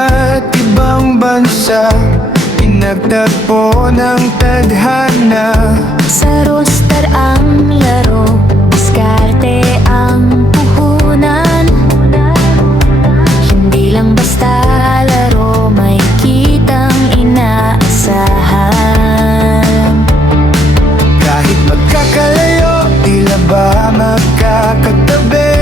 iba't ibang bansa, pinagtagpo ng tadhana. Sa roster ang laro, diskarte ang puhunan. Hindi lang basta laro, may kitang inaasahan. Kahit magkakalayo, tila ba magkakatabi.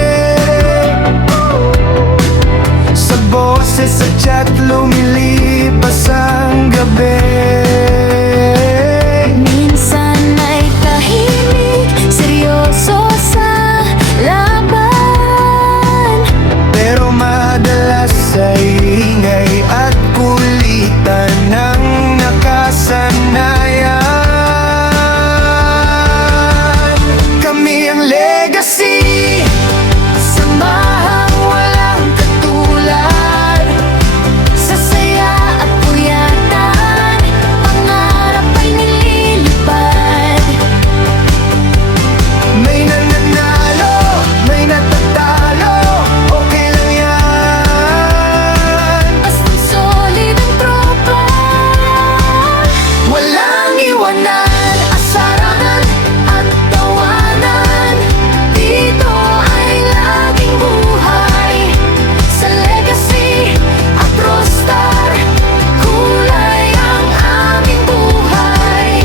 Sa boses sa chat, lumilipas ang gabi. Minsan ay tahimik, seryoso sa laban. Pero madalas ay ingay at kulitan ng nakasanayan. Kami ang legacy, samahang walang katulad. Sa saya at puyatan, pangarap ay nililipad. May nananalo, may natatalo, okay lang yan. Basta solid ang tropa, Walang iwanan, asaranan at tawanan. Dito ay laging buhay. Sa legacy at roster, kulay ang aming buhay.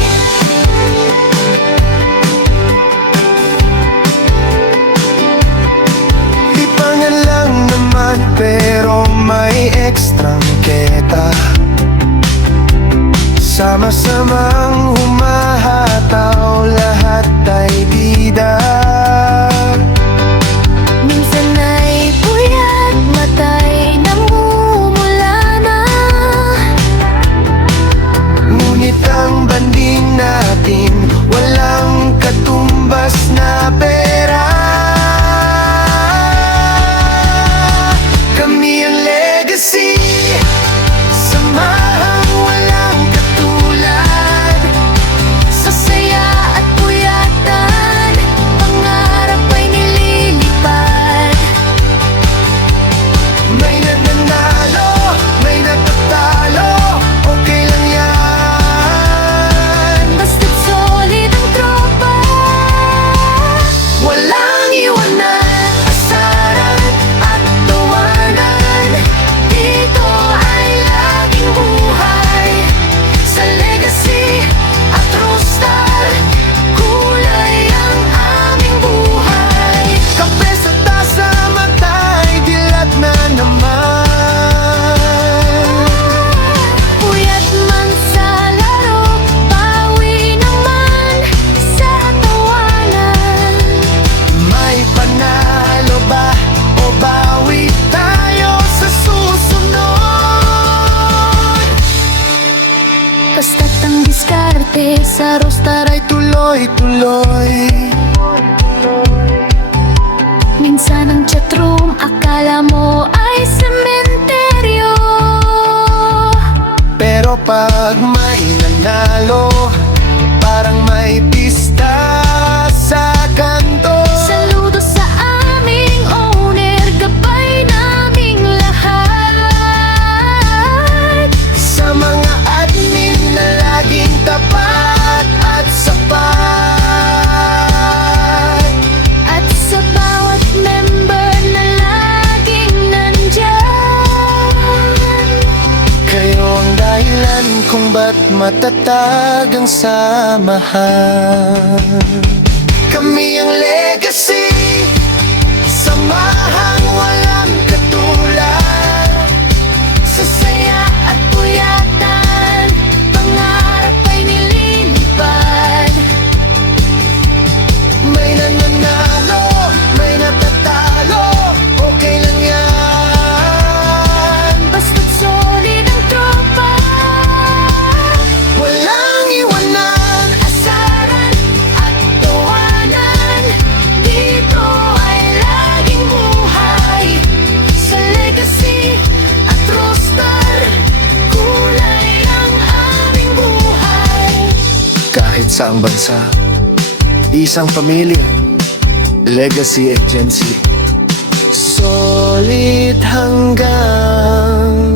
di pangalan naman pero may ekstrang keta. Sama-samang humahataw, lahat ay bida. Minsan ay puyat, matay namumula na. Ngunit ang banding natin, walang katumbas na pera. Kami ang legacy, samahang walang katulad. Sa saya at puyatan, pangarap ay nililipad. May nananalo, may natatalo, okay lang yan. Basta't solid ang tropa, Walang iwanan, asaran at tawanan. Dito ay laging buhay. Sa legacy at roster, kulay ang aming buhay. kape sa tasa, matay, dilat na naman. Puyat man sa laro, bawi naman sa tawanan. May panalo ba o bawi tayo sa susunod? Basta't ang diskarte sa roster ay Tuloy-tuloy, minsan ang chatroom akala mo ay sementeryo. pero pag may nanalo, parang may pista sa kanto. Saludo sa aming owner, gabay naming lahat. Sa mga admin na laging tapat at sapat. At sa bawat member na laging nandyan. Kayo ang dahilan kung ba't matatag ang samahan. Kami ang legacy, samahang walang katulad. Sa saya at puyatan, pangarap ay nililipad. May nananalo, may natatalo, okay lang yan. Basta't solid ang tropa, Walang iwanan, asaran at tawanan. Dito ay laging buhay. Sa legacy at roster, kulay ang aming buhay. kahit saang bansa, isang pamilya, legacy agency, solid hanggang